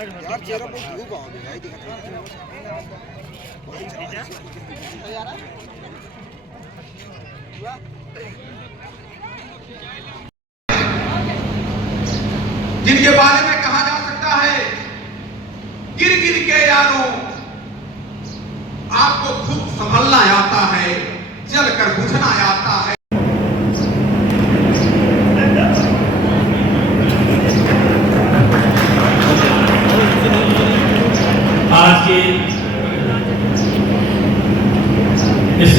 जिनके बारे में कहा जा सकता है, गिर गिर के यारों आपको खुद संभलना आता है, जलकर बुझना आता है। आज के इस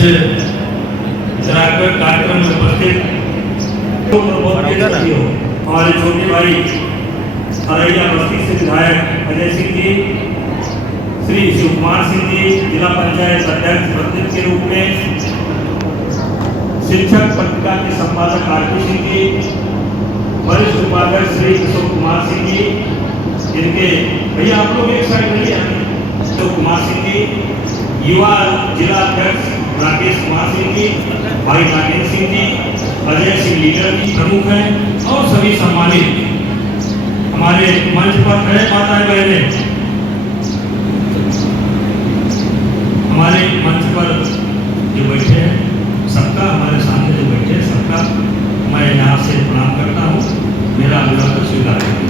कार्यक्रम में उपस्थित हमारे छोटे भाई अरैया बस्ती से विधायक अजय सिंह जी, श्री शिव कुमार सिंह जी जिला पंचायत अध्यक्ष प्रतिनिधि के रूप में, शिक्षक पत्रिका के संपादक आरपी सिंह जी, वरिष्ठ उपाध्यक्ष श्री अशोक कुमार सिंह जी, जिनके भैया आप लोग एक साइड नहीं है, अशोक कुमार सिंह जी, युवा जिला अध्यक्ष राकेश कुमार सिंह जी, भाई नागेंद्र सिंह जी, अजय सिंह लीडर जी प्रमुख हैं और सभी सम्मानित हमारे मंच पर खड़े माताएं बहनें, हमारे मंच पर जो बैठे हैं सबका, हमारे सामने जो बैठे हैं सबका मैं यहाँ से प्रणाम करता हूँ, मेरा अभिवादन स्वीकार करें।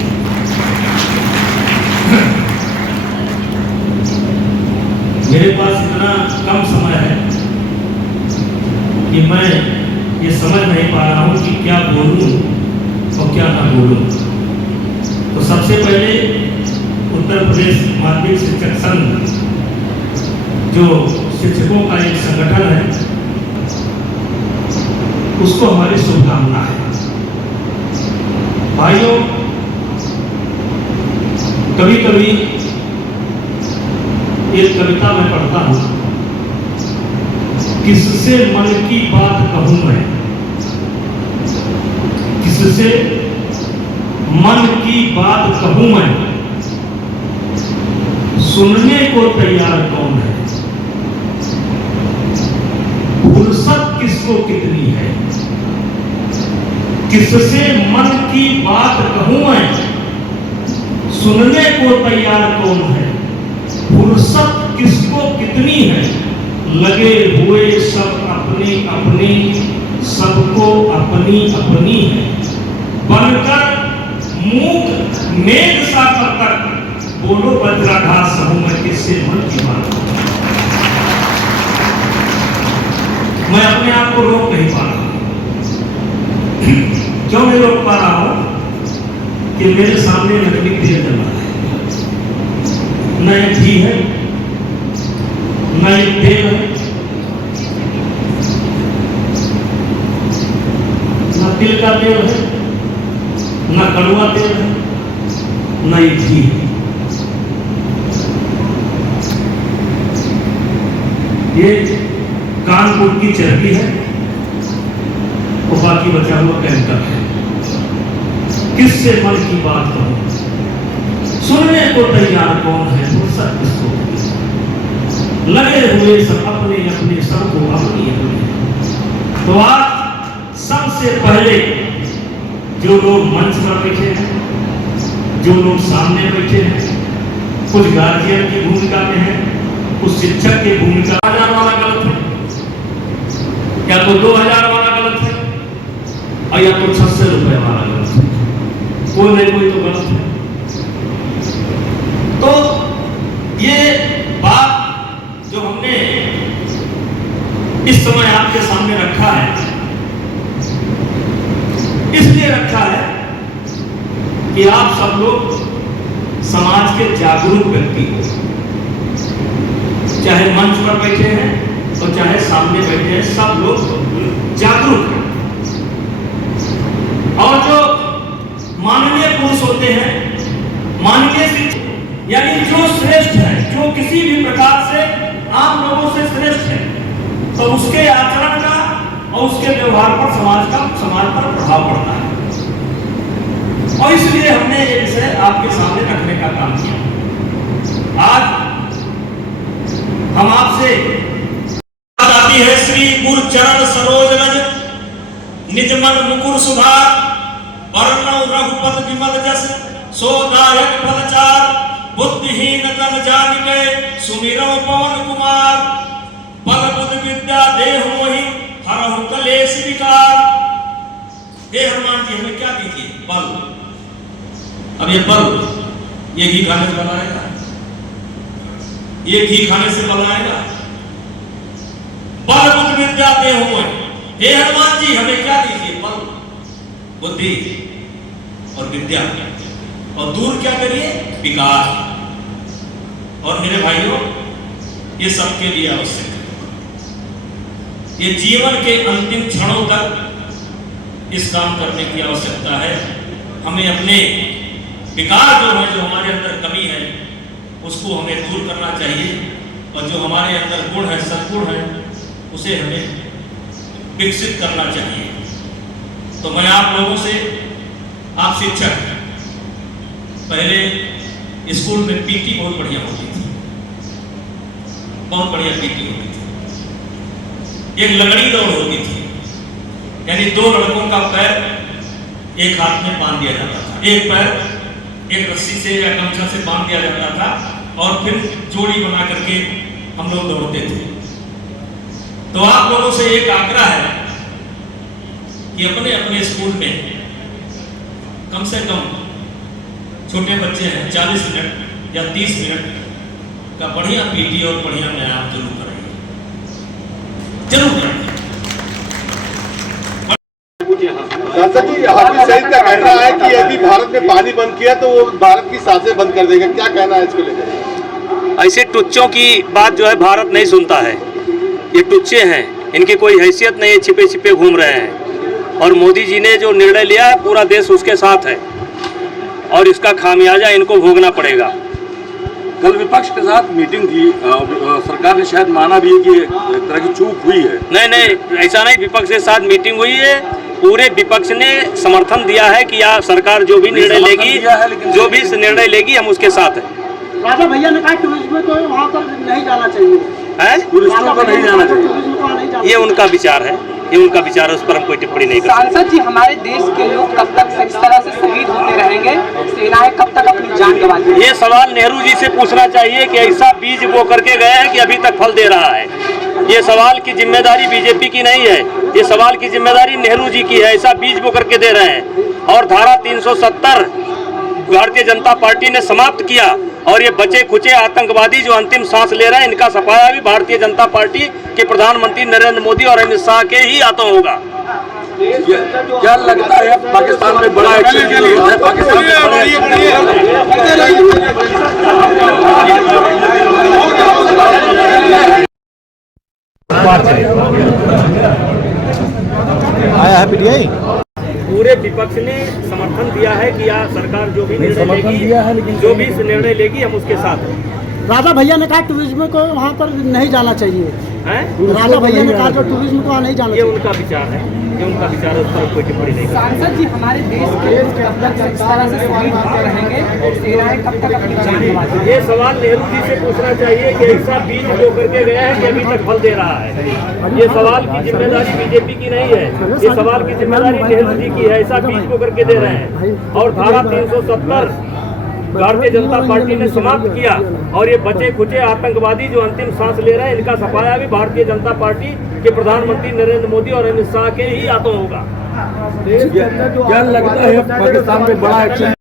मेरे पास इतना कम समय है कि मैं ये समझ नहीं पा रहा हूँ कि क्या बोलूँ और क्या ना बोलूँ। तो सबसे पहले उत्तर प्रदेश माध्यमिक शिक्षक संघ जो शिक्षकों का एक संगठन है, उसको हमारी शुभकामना है। भाइयों, कभी कभी एक कविता में पढ़ता हूँ, किससे मन की बात कहूं मैं, किससे मन की बात कहूं मैं, सुनने को तैयार कौन है, फुर्सत किसको कितनी है, किससे मन की बात कहूं मैं, सुनने को तैयार कौन है, फुर्सत किसको कितनी है, लगे हुए सब अपनी अपनी, सबको अपनी अपनी है, बनकर मूक मेघ सा तक बोलो वज्राघात सहूं मैं, किससे मन की बात। मैं अपने आप को रोक नहीं पा रहा। क्यों नहीं रोक पा रहा हूं कि मेरे सामने नकली तेल जल रहा है, न एक घी है, न एक तेल है, न तिल का तेल है, न कड़वा तेल है, न एक घी है। ये कानपुर की चर्बी है और बाकी बचा हुआ केमिकल है। किससे मन की बात कहूं, सुनने को तैयार कौन है, फुर्सत किसको, लगे हुए सब अपने अपने, सबको अपनी अपनी। तो आज सबसे पहले जो लोग मंच पर बैठे हैं, जो लोग सामने बैठे हैं, कुछ गार्जियन की भूमिका में है, कुछ शिक्षक की भूमिका। 1000 वाला गलत है, या तो 2000 वाला गलत है, और या तो 600 रुपए वाला गलत है, कोई नहीं कोई तो गलत है। तो ये बात जो हमने इस समय आपके सामने रखा है, इसलिए रखा है कि आप सब लोग समाज के जागरूक व्यक्ति हो, चाहे मंच पर बैठे हैं और चाहे सामने बैठे हैं, सब लोग जागरूक हैं। और जो माननीय पुरुष होते हैं, माननीय शिक्षक यानी जो श्रेष्ठ है, जो किसी भी प्रकार से आम लोगों से श्रेष्ठ है, तो उसके आचरण का और उसके व्यवहार पर समाज पर प्रभाव पड़ता है। और इसलिए हमने ये विषय आपके सामने रखने का काम किया। आज हम आपसे आती है श्री गुरु चरण सरोज रज, निज मन मुकुर सुधार, वर्णौ रघुपत विमल जस, सोदायक फलचार, बुद्धिहीन तन जान के सुमिरो पवन कुमार, बल बुद्धि विद्या देहु मोहि हरहु कलेश विकार। हे हनुमान जी हमें क्या दीजिए? बल। अब ये बल, ये घी खाने से बल आएगा? ये घी खाने से बल आएगा? बल बुद्धि विद्या देहु मोहि। हे हनुमान जी हमें क्या दीजिए? बल, बुद्धि और विद्या, और दूर क्या करिए? विकार। और मेरे भाइयों, ये सबके लिए आवश्यक है। ये जीवन के अंतिम क्षणों तक इस काम करने की आवश्यकता है। हमें अपने विकार जो है, जो हमारे अंदर कमी है, उसको हमें दूर करना चाहिए, और जो हमारे अंदर गुण है, सद्गुण है, उसे हमें विकसित करना चाहिए। तो मैं आप लोगों से, आप शिक्षक, पहले स्कूल में पीटी बहुत बढ़िया होती थी, बहुत बढ़िया पीटी होती थी। एक लंगड़ी दौड़ होती थी, यानी दो लड़कों का पैर एक हाथ में बांध दिया जाता था, एक पैर एक रस्सी से या गमछा से बांध दिया जाता था, और फिर जोड़ी बना करके हम लोग दौड़ते थे। तो आप लोगों से एक आग्रह है कि अपने अपने स्कूल में कम से कम, छोटे बच्चे हैं, 40 मिनट या 30 मिनट का बढ़िया पीटी और बढ़िया व्यायाम जरूर करेंगे, जरूर करेंगे। सांसद जी, हाफिज सईद का कहना है कि यदि भारत में पानी बंद किया तो वो भारत की सांसें बंद कर देगा, क्या कहना है इसको लेकर? ऐसे टुच्चों की बात जो है भारत नहीं सुनता है। ये टुच्चे हैं, इनकी कोई हैसियत नहीं है, छिपे छिपे घूम रहे हैं। और मोदी जी ने जो निर्णय लिया है, पूरा देश उसके साथ है, और इसका खामियाजा इनको भोगना पड़ेगा। कल विपक्ष के साथ मीटिंग थी, सरकार ने शायद माना भी है कि एक तरह की चूक हुई है। नहीं, ऐसा नहीं। विपक्ष के साथ मीटिंग हुई है, पूरे विपक्ष ने समर्थन दिया है कि यह सरकार जो भी निर्णय लेगी, जो भी निर्णय लेगी, हम उसके साथ हैं। राजा भैया ने कहा टूरिज्म को वहाँ पर नहीं जाना चाहिए, टूरिस्टों को नहीं जाना चाहिए, ये उनका विचार है, ये उनका विचार है, उस पर हम कोई टिप्पणी नहीं करते। सांसद जी, हमारे देश के लोग कब तक इस तरह से शहीद होते रहेंगे? सेनाएं कब तक अपनी जान गंवाती? ये सवाल नेहरू जी से पूछना चाहिए कि ऐसा बीज बो करके गए हैं कि अभी तक फल दे रहा है। ये सवाल की जिम्मेदारी बीजेपी की नहीं है, ये सवाल की जिम्मेदारी नेहरू जी की है। ऐसा बीज बो करके दे रहे हैं, और धारा 370 भारतीय जनता पार्टी ने समाप्त किया, और ये बचे खुचे आतंकवादी जो अंतिम सांस ले रहे हैं, इनका सफाया भी भारतीय जनता पार्टी के प्रधानमंत्री नरेंद्र मोदी और अमित शाह के ही हाथों होगा। क्या लगता है पाकिस्तान में बड़ा एक्शन की जरूरत है? पाकिस्तान में बड़ा आया है पीटीआई। पूरे विपक्ष ने समर्थन दिया है कि यह सरकार जो भी निर्णय लेगी, जो भी निर्णय लेगी, हम उसके साथ हैं। राजा भैया ने कहा टूरिज्म को वहाँ पर नहीं जाना चाहिए, राजा भैया ने कहा जो टूरिज्म को वहाँ नहीं जाना ये चाहिए। उनका विचार है, ये उनका विचार है, उस पर कोई टिप्पणी नहीं करते। सांसद जी, हमारे देश के लोग कब तक इस तरह से शहीद होते रहेंगे? सेनाएं कब तक अपनी जान गंवाती? ये सवाल नेहरू जी से पूछना चाहिए कि ऐसा बीज बो करके गया है कि अभी तक फल दे रहा है। ये सवाल की जिम्मेदारी बीजेपी की नहीं है, ये सवाल की जिम्मेदारी नेहरू जी की है। ऐसा बीज बो करके दे रहे हैं, और धारा 370 भारतीय जनता पार्टी ने समाप्त किया, और ये बचे खुचे आतंकवादी जो अंतिम सांस ले रहे हैं, इनका सफाया भी भारतीय जनता पार्टी के प्रधानमंत्री नरेंद्र मोदी और अमित शाह के ही हाथों होगा। क्या लगता है पाकिस्तान में बड़ा एक्शन